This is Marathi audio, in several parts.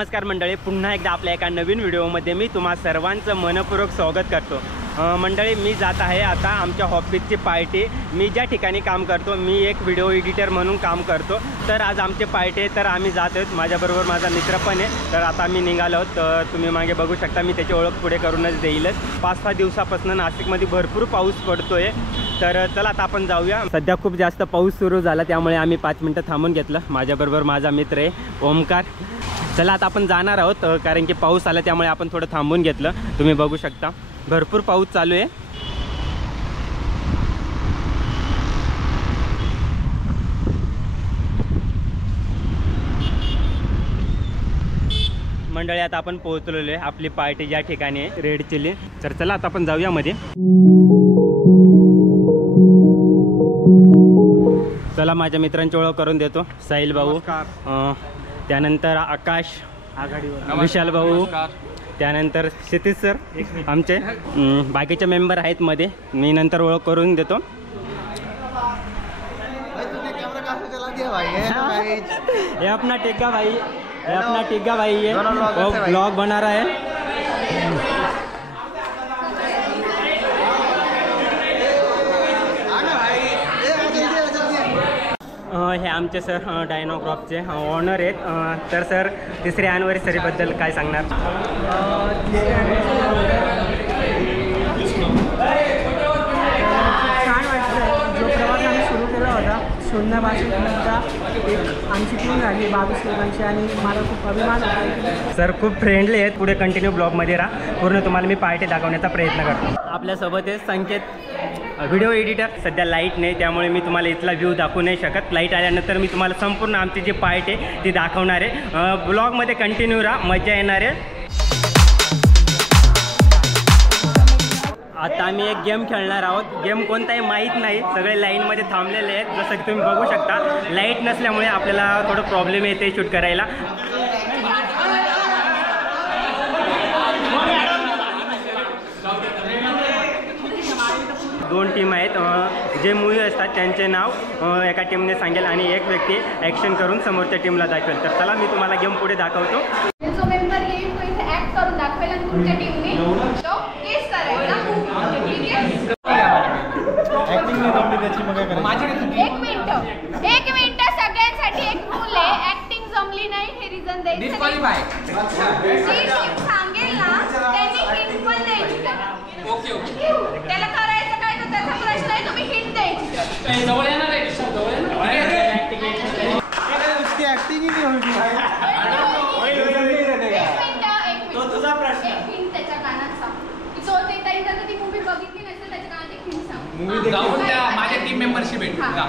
नमस्कार मंडळी, पुन्हा एकदा आपल्या एका नवीन व्हिडिओमध्ये मी तुम्हा सर्वांचं मनपूर्वक स्वागत करतो। मंडळी, मी जात आहे आता आमच्या ऑफिसची पार्टी। मी ज्या ठिकाणी काम करतो, मी एक व्हिडिओ एडिटर म्हणून काम करतो। तर आज आमचे पार्टी आहे, तर आम्ही जात आहोत। माझ्याबरोबर माझा मित्र पण आहे। तर आता आम्ही निघालो आहोत। तर तुम्ही मागे बघू शकता, मी त्याची ओळख पुढे करूनच देईलच। 5-6 दिवसापासून नाशिकमध्ये भरपूर पाऊस पडतोय। तर चला आता आपण जाऊया। सध्या खूप जास्त पाऊस सुरू झाला, त्यामुळे आम्ही 5 मिनिटं थांबून घेतलं। माझ्याबरोबर माझा मित्र आहे ओमकार। चला आता आपण जाणार आहोत, कारण की पाऊस आला त्यामुळे आपण थोडं थांबून घेतलं। तुम्ही बघू शकता भरपूर पाऊस चालू आहे। मंडळी, आता आपण पोहोचलेलो आहे आपली पार्टी ज्या ठिकाणी आहे, रेड चिली। तर चला आता आपण जाऊया मध्ये। चला माझ्या मित्रांची ओळख करून देतो। साहिल भाऊ, त्यानंतर आकाश, विशाल भाऊ, त्यानंतर क्षितिज सर, आमचे बाकीचे मेंबर आहेत मध्ये। मी नंतर ओळख करून देतो। ये अपना टिग्गा भाई, ये अपना टिग्गा भाई है, वो ब्लॉग बना रहा है। हे आमचे सर डायनोक्रॉपचे ऑनर आहेत। तर सर, तिसऱ्या ॲनिव्हर्सरीबद्दल काय सांगणार? छान वाटतं। जो प्रवास आम्ही सुरू केला होता शून्यापासून एक आमची टीम झाली 22 लोकांची, आणि मला खूप अभिमान होता। सर खूप फ्रेंडली आहेत। पुढे कंटिन्यू ब्लॉगमध्ये राहा, पूर्ण तुम्हाला मी पार्टी दाखवण्याचा प्रयत्न करतो। आपल्यासोबत आहे संकेत, व्हिडिओ एडिटर। सध्या लाईट नाही, त्यामुळे मी तुम्हाला इथला व्ह्यू दाखवू नाही शकत। लाईट आल्यानंतर मी तुम्हाला संपूर्ण आमची जी पार्टी आहे ती दाखवणार आहे। ब्लॉगमध्ये कंटिन्यू राहा, मजा येणार आहे। आता आम्ही एक गेम खेळणार आहोत। गेम कोणता आहे माहीत नाही, सगळे लाईनमध्ये थांबलेले आहेत। जसं की तुम्ही बघू शकता, लाईट नसल्यामुळे आपल्याला थोडं प्रॉब्लेम येते शूट करायला। दोन टीम आहेत। जे मूवी असतात त्यांचे नाव एका टीमने सांगेल आणि एक व्यक्ती ॲक्शन करून समोरच्या टीमला दाखवेल। तर चला मी तुम्हाला गेम पुढे दाखवतो। जो मेंबर येईल तो इथे ऍक्ट करून दाखवेल आणि तुमच्या टीमने तो केस करायचा। ठीक आहे? ऍक्टिंग नाही जमली त्याची मग काय करायचं? एक मिनिट सगळ्यांसाठी एक रूल आहे। ऍक्टिंग जमली नाही हे रिझन द्यायचं। डिस्क्वालिफाय जी टीम सांगेल ना त्यांनी हिंट पण द्यायची त्याला। ओके ओके, त्याला करायचं काय तर त्याचा प्रश्न आहे, तुम्ही हिंट द्यायची। जवळ येणार आहे, जवळ येणार। उसकी ऍक्टिंग ही नहीं होगी। तो तुझा प्रश्न हिंट त्याच्या कानाचा, की तो ते टाइम जर ती मूवी बघितली नसेल त्याच्या कानात एक हिंट सांग। मूवी जाऊन त्या माझ्या टीम मेंबरशिप भेट जा।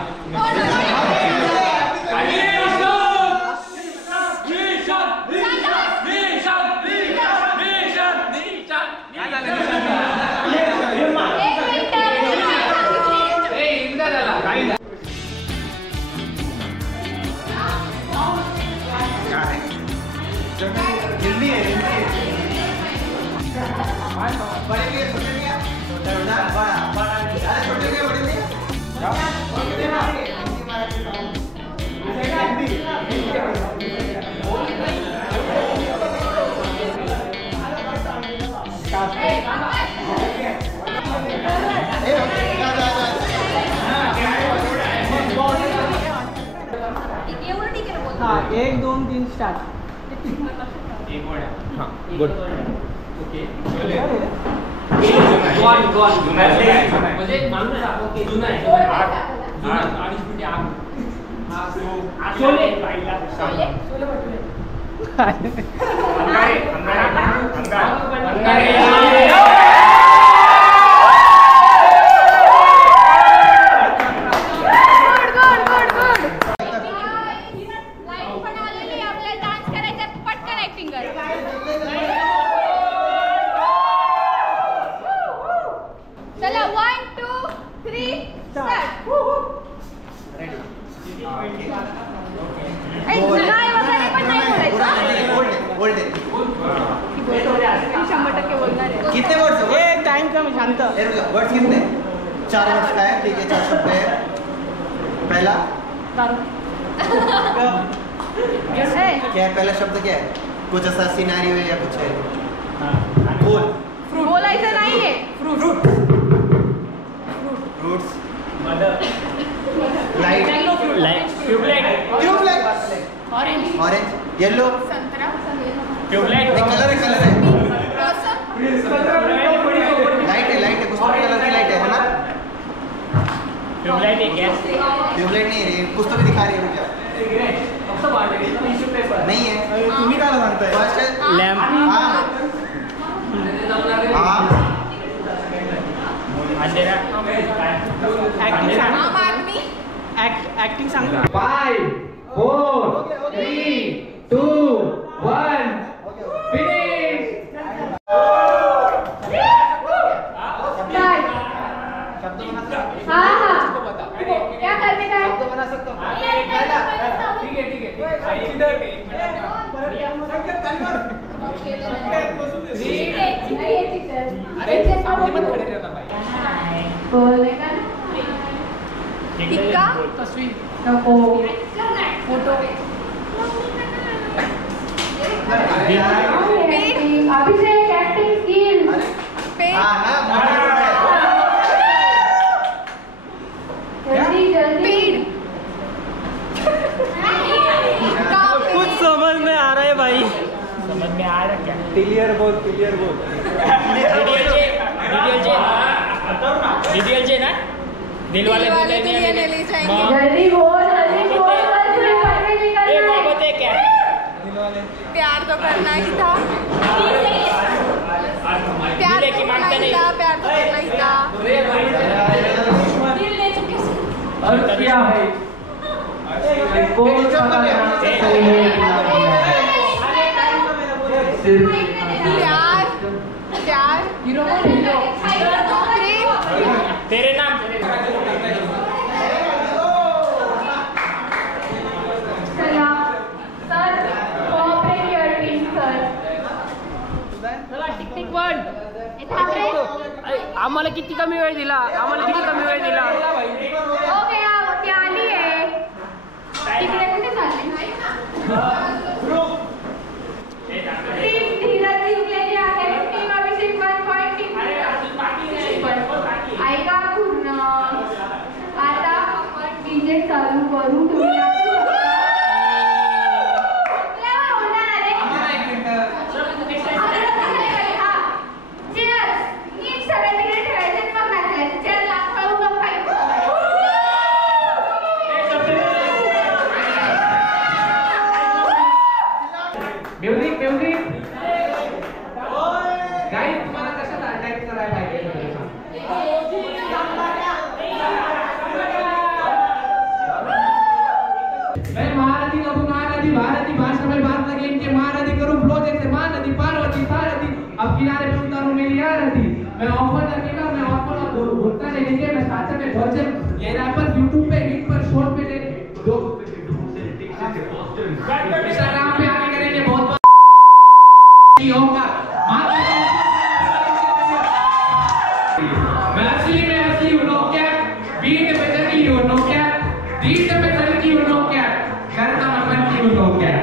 हाँ, 1 2 3 स्टार्ट। हाँ, गुड। ओके, गॉन म्हणजे माणूस ओके जुना आहे। शोले चला 1 2 3 स्टार्ट। नाही वगैरे पण नाही बोलायचं। बोलते 100% बोलणार आहे। कितने वर्ड्स हो? एक टाइम कम शांत। वर्ड्स कितने? 4 वर्ड्स का है। ठीक है, 4 शब्द है। पहला दारू। क्या है? पहला शब्द क्या है? कुछ ऐसा सिनेरियो या कुछ है? बोल। बोलायचं नाहीये. Fruits, light, tubelight, orange, yellow, संत्रा. ट्यूबलाइट, कलर है कसं? लाइट है कुछ तो कलर की लाइट है ना? ट्यूबलाइट है क्या? ट्यूबलाइट नहीं है, कुछ तो भी दिखा रही है मुझे। नहीं है, तुम्ही काय सांगताय? फर्स्ट है लैम्प, अंधेरा, आम आदमी. ऍक्टिंग सांग. 5, 4, 3, 2, 1, finish! हाँ हाँ. क्या करने का है? बोलने का ना. टिक्का. नको. फोटो. अभिषेक एक्टिंग स्किल. जल्दी जल्दी. कुछ समझ में आ रहा है भाई. समझ में आ रहा क्या? क्लियर बोल. डीडीएल जे ना दिल वाले दिलवाले दुल्हनिया ले जाएंगे. माँ- जल्दी बोल जल्दी बोल. ए मोहब्बत है क्या? प्यार तो करना ही था. प्यार दिल तो की करना मांगता ही नहीं. था. प्यार तो करना ही था. और क्या है? प्यार प्यार प्रेम. तेरे नाम चला sir cooperate your team sir. आम्हाला किती कमी वेळ दिला? ओके ती आली आहे. तिकडे कुठे चालली? टीम धीरज जिंकलेली आहे. टीम अभिषेक 1 पॉइंट. टीम ऐका पूर्ण. आता आपण डीजे चालू करू. तुम्ही म्युझिक गाईड तुम्हाला कशाला अटॅक करायला लागेल? मैं महानदी लघु महानदी भारती भाषा में बात लगे इनके महानदी करूं फ्लो जैसे महानदी पार्वती सारथी अब किनारे पे उतारूं मेरी यारती. मैं ऑफर लगेगा मैं ऑफर भुगता नहीं लीजिए. मैं साथ में वर्जन ये रैपर YouTube पे हिट पर शॉर्ट पे ले दो इंस्टाग्राम पे आगे करेंगे बहुत होगा. मैं असली हूँ नो क्या बीट पे चली हूँ नो क्या बीट पे चलती हूँ नो क्या करता मैं बनती हूँ नो क्या.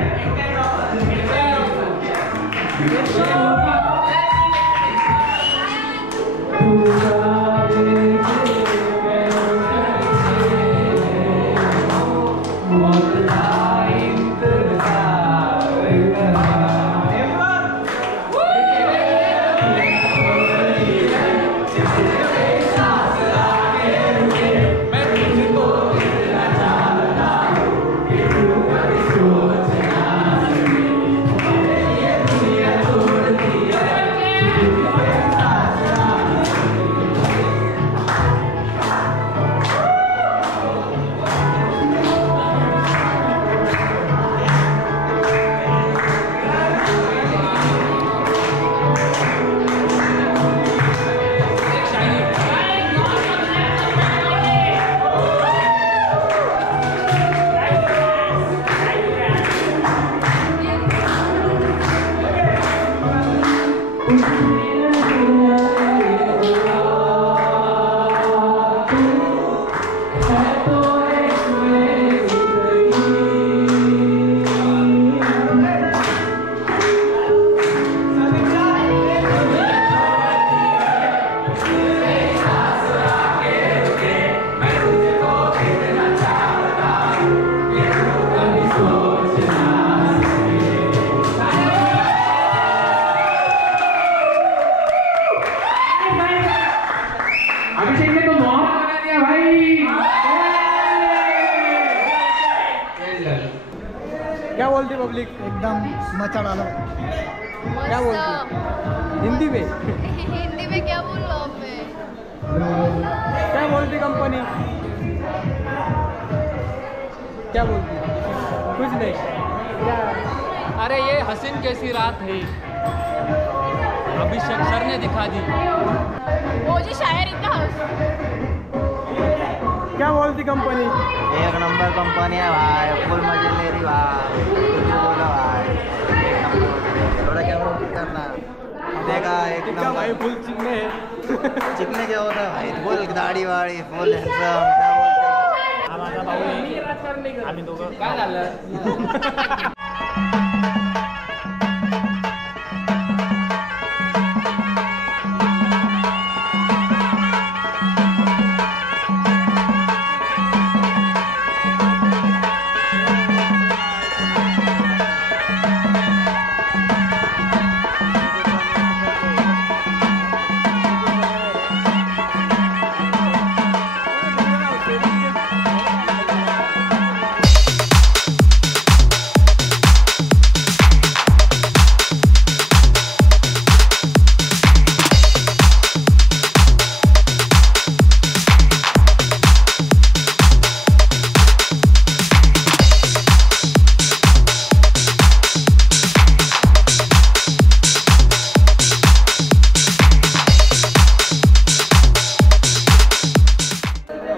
पब्लिक एकदम मचा डाला। क्या बोलती मस्त। हिंदी में? हिंदी में क्या बोलूँ अब मैं? क्या बोलती कंपनी? क्या बोलती? कुछ नहीं। अरे ये हसीन कैसी रात है, अभिषेक सर ने दिखा दी। वो जी शायर इन द हाउस। क्या बोलती कंपनी? एक नंबर कंपनी है भाई, फुल मजे ले रही भाई। कुछ बोला भाई, एक नंबर। थोड़ा कैमरा ऑन करना, देखा एक क्या भाई नंबर। फुल चिकने हैं। चिकने क्या होता है भाई, फुल दाढ़ी वाड़ी, फुल हैंडसम, क्या बोलते हैं। हा माझा भाऊ आहे, आम्ही दोघं काय झालं?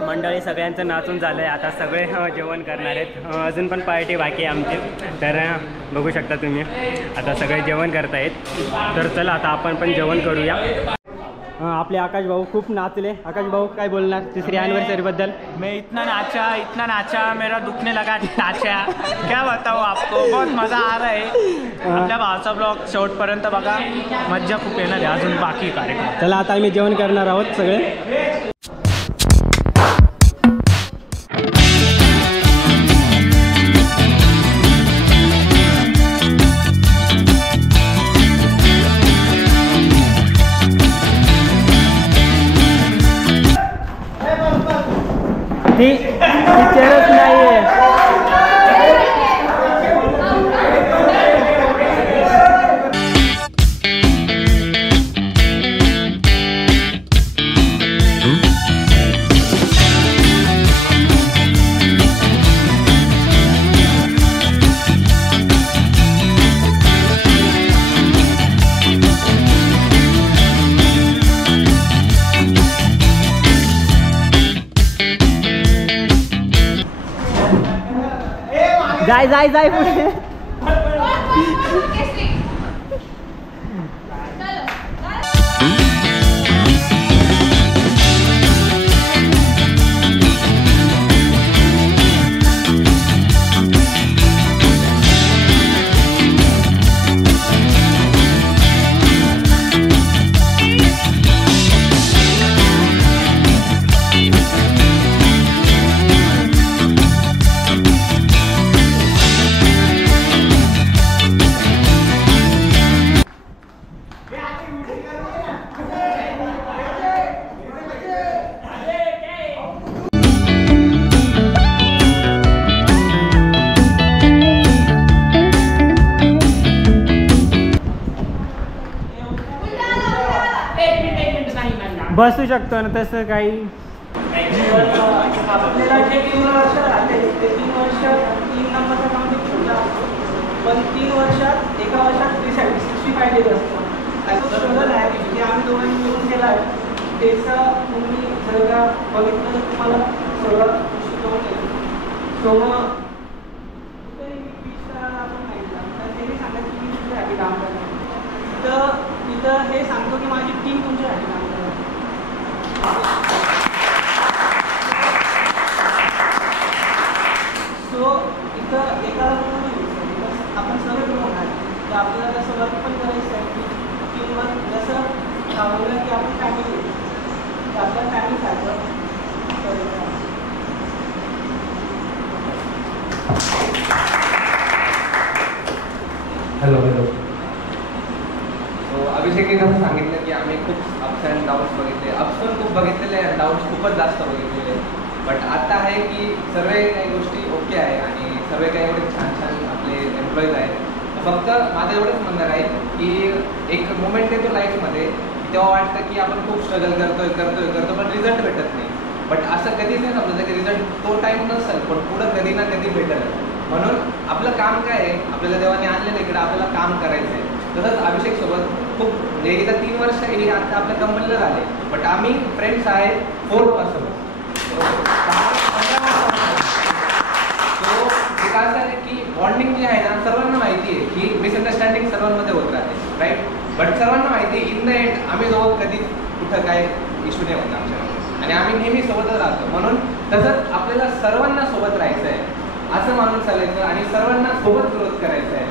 मंडळी सगळ्यांचं नाचून झालं आहे, आता सगळे जेवण करणार आहेत. अजून पण पार्टी बाकी आहे आमची, तर बघू शकता तुम्ही आता सगळे जेवण करतायत. तर चला आता आपण पण जेवण करूया. आपले आकाश भाऊ खूप नाचले. आकाश भाऊ काय बोलणार तिसरी ॲनिव्हर्सरीबद्दल? मैं इतना नाचा मेरा दुखने लगा टाचा. क्या बताऊँ आपको, बहुत मजा आ रहा है. आपल्या भावाचा ब्लॉग शेवटपर्यंत बघा, मज्जा खूप येणार आहे. अजून बाकी कार्यक्रम. चला आता आम्ही जेवण करणार आहोत सगळे. ती पिक्चरच नाही आहे. जाय पुढे. बसू शकतो ना तसं काही. आपल्याला जे 3 वर्ष राहते ते 3 वर्ष 3 नंबरचा काउंटिंग सुद्धा पण 3 वर्षात एका वर्षात 365 डेज असतं. असं स्ट्रगल आहे जे आम्ही दोघांनी मिळून केलं आहे. त्याचं तुम्ही जर का बघितलं तर तुम्हाला सगळं शिकवून येईल. सो मग आपण नाही तर त्यांनी सांगायचं की मी तुमच्यासाठी काम करतो. तिथं हे सांगतो की माझी टीम तुमच्यासाठी काम करतो. सो इथं एकाला आपण सर्व मिळून होणार की आपल्याला जसं वर्क पण करायचं आहे की टीमवर्क जसं बोललं की आपण फॅमिली आपल्या फॅमिलीसारखं हॅलो सो अभिषेकने कसं सांगितलं की आम्ही खूप अप्स अँड डाऊन्स बघितले. अप्स पण खूप बघितलेले आणि डाऊन्स खूपच जास्त बघितलेले. बट आता आहे की सर्व काही गोष्टी ओके आहे आणि सर्व काही एवढे छान छान आपले एम्प्लॉईज आहेत. फक्त माझं एवढंच म्हणणं आहे की एक मोमेंट येतो लाईफमध्ये तेव्हा वाटतं की आपण खूप स्ट्रगल करतो पण रिझल्ट भेटत नाही. बट असं कधीच नाही समजायचं की रिझल्ट तो टाईम नसेल पण पुढं कधी ना कधी भेटेल. म्हणून आपलं काम काय आहे, आपल्याला देवाने आणलेलं इकडे आपल्याला काम करायचं आहे. तसंच अभिषेकसोबत खूप म्हणजे एकदा 3 वर्ष हे आता आपल्या कंपनीला झाले, बट आम्ही फ्रेंड्स आहे 4 पासून. एक असं आहे की बॉन्डिंग जी आहे ना सर्वांना माहिती आहे की मिसअंडरस्टँडिंग सर्वांमध्ये होत राहते, राईट. बट सर्वांना माहिती आहे इन द एंड आम्ही जवळ कधी कुठं काय इश्यू नाही होत आमच्यामध्ये आणि आम्ही नेहमी सोबतच राहतो. म्हणून तसंच आपल्याला सर्वांना सोबत राहायचं आहे असं मानून चालायचं आणि सर्वांना सोबत ग्रोथ करायचं आहे.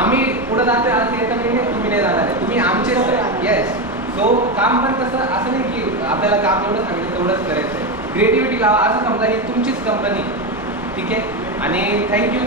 आम्ही पुढे जातोय असं येतं नाही तुम्ही नाही जाणार आहे, तुम्ही आमचेच आहे. येस. सो काम पण तसं असं नाही की आपल्याला काम एवढं सांगितलं तेवढंच करायचं आहे. क्रिएटिव्हिटी लावा, असं समजा ही तुमचीच कंपनी, ठीक आहे. आणि थँक्यू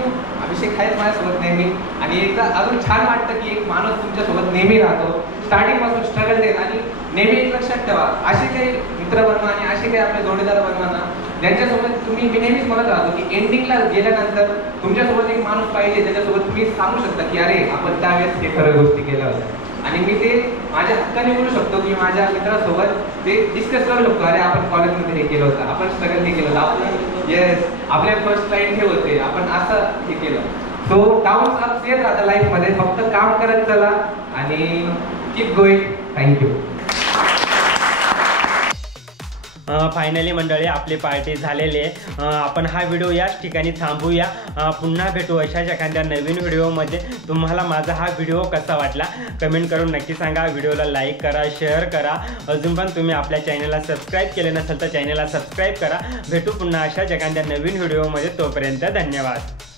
अभिषेक आहेत माझ्यासोबत नेहमी. आणि एकदा अजून छान वाटतं की एक माणूस तुमच्यासोबत नेहमी राहतो, स्टार्टिंगपासून स्ट्रगल देत. आणि नेहमी एक लक्षात ठेवा असे काही मित्र बनवा आणि असे काही आपले जोडीदार बनवा ना ज्यांच्यासोबत तुम्ही, मी नेहमीच म्हणत राहतो की एंडिंगला गेल्यानंतर तुमच्यासोबत एक माणूस पाहिजे ज्याच्यासोबत तुम्ही सांगू शकता की अरे आपण त्यावेळेस हे खरं गोष्टी केल्या होत्या. आणि मी ते माझ्या हक्काने बोलू शकतो की माझ्या मित्रासोबत ते डिस्कस करू शकतो, अरे आपण कॉलेजमध्ये हे केलं होतं, आपण स्ट्रगल हे केलं होतं, आपण येस आपले फर्स्ट क्लाइंट हे होते, आपण असं हे केलं. सो डाऊन अप्स येत राहतं लाईफमध्ये, फक्त काम करत चला आणि कीप गोईंग. थँक्यू. फायनली मंडळी आपली पार्टी झालेली आहे. आपण हा व्हिडिओ याच ठिकाणी थांबूया. पुन्हा भेटू अशाच एखाद्या नवीन व्हिडिओमध्ये. तुम्हाला माझा हा व्हिडिओ कसा वाटला कमेंट करून नक्की सांगा. व्हिडिओला लाईक करा, शेअर करा. अजून पण तुम्ही आपल्या चॅनलला सबस्क्राईब केले नसेल तर चॅनलला सबस्क्राईब करा. भेटू पुन्हा अशाच एखाद्या नवीन व्हिडिओमध्ये. तोपर्यंत धन्यवाद.